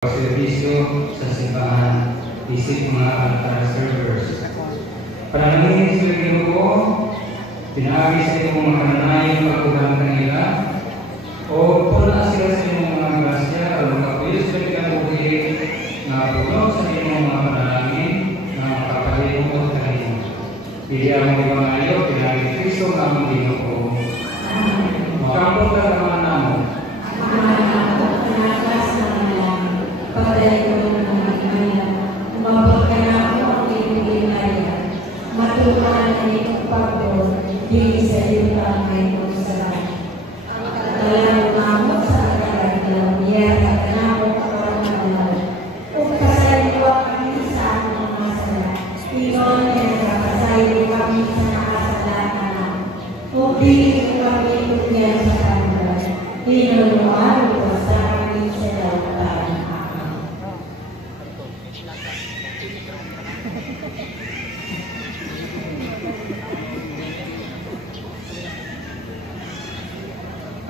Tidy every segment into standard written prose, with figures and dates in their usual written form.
Servisyo sa simbahan, isip mga altar servers. Panalangin sa Ginoo, pinaagi sa inyong mga kananayon pagkulang kanila, o puna sila sa inyong mga grasya, o makapuyo sila pinabuhi, na puno sa inyong mga panalangin, na makapalimot kanino. Pili ang mga ibangayo, pinaagi Kristo na ang Ginoo. Makampot na naman namo. Pagdali ko ng mga imayan, umabot ka na ako ang ibigay Maria. Matutunan na itong pagod, dili sa iyo ang may konsalan. Ang katalang umamot sa kagagalang, yata ka na ako katawan ng alaw. Kung kasaliwa kami sa among masala, inon ay kapasaliwa kami sa nakasalanan. Kung dili ko kami tugyan sa kanila, inon mo ko sa kami sa lautan.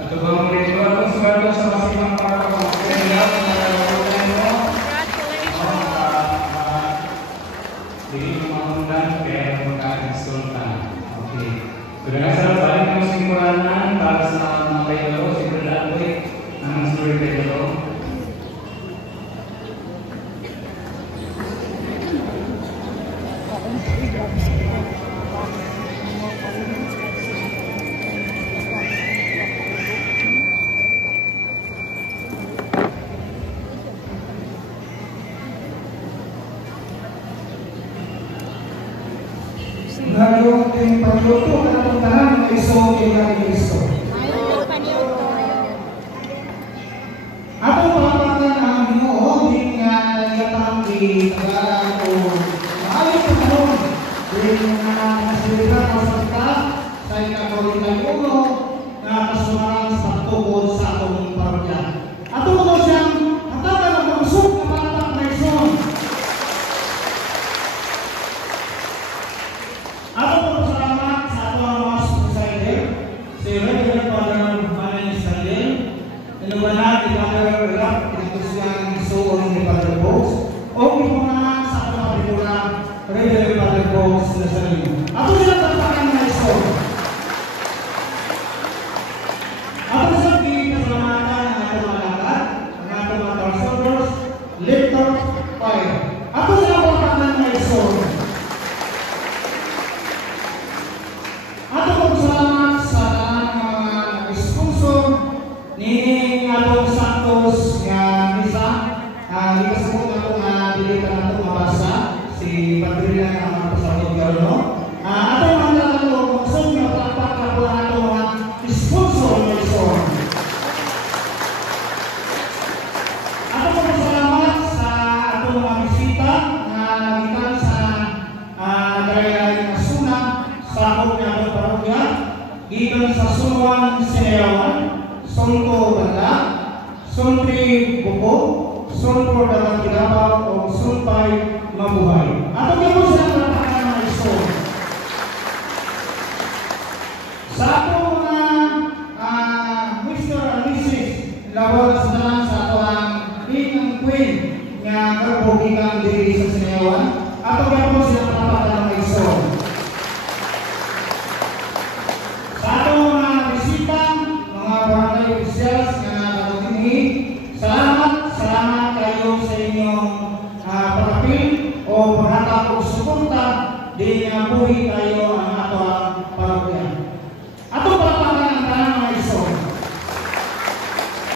At upang ritual kung suwalo sa masimang para kung kaya kung nalalaman mo, hindi mo makundan kaya magkakainsultan. Okay. Kung nasa balik mo simulanan para sa mga Pedro, simulanan ko ang story Pedro. Ngayon ang pagluto ng puntahan ng iso kay Kristo. Ato palapakan ang Ginoo din nga nagiyatang di tagalan o maayos na karon din nga nasilira sa salita sa ikakaulitan uno na kasumaran sa tugod sa atong parokya. Ato mo siyang hatagan ang pagusok na palapak na ison. Ako po salamat sa ato ang mga suicide, si Reverend Father Manny Sandel, inuwanan ni Father Relap, pinagkusilang isuon ni Father Box, o ipunaan sa ato ang pipula, Reverend Father Box na sa inyo. Ato silang tapakan na isuon. Ato silang pinasalamatan ang ato mga lakat, ang ato mga transformers, lift up fire. Ato silang tapakan na isuon. Ato pong salamat sa mga sponsor ni Along Santos nga misa. Likas po nga po nga dilitan na ito mabasa si Padrilla nga mga pasapit Garuno. Ato mga lalalo, magsong nga palapak na po ato mga sponsor na iso. Ato pong salamat sa ato mga bisita na nagitan sa Nagayay na Suna sa akong nga parokya, gikan sa Suluan Sineyawan, Sunto Banda, Sunti Buko, Sunto Dalang Kinabaw, o Suntay Mabuhay. Ato nga po silang palapakan na iso. Sa akong mga Mr. and Mrs. Lawal sa dalan sa ato ang King and Queen nga karbogikan diri sa Sineyawan, ato nga po silang palapakan na iso. Barangay officials na nagagawin, salamat kayo sa inyong pagkapil o paghatap o suporta din na buhay kayo ang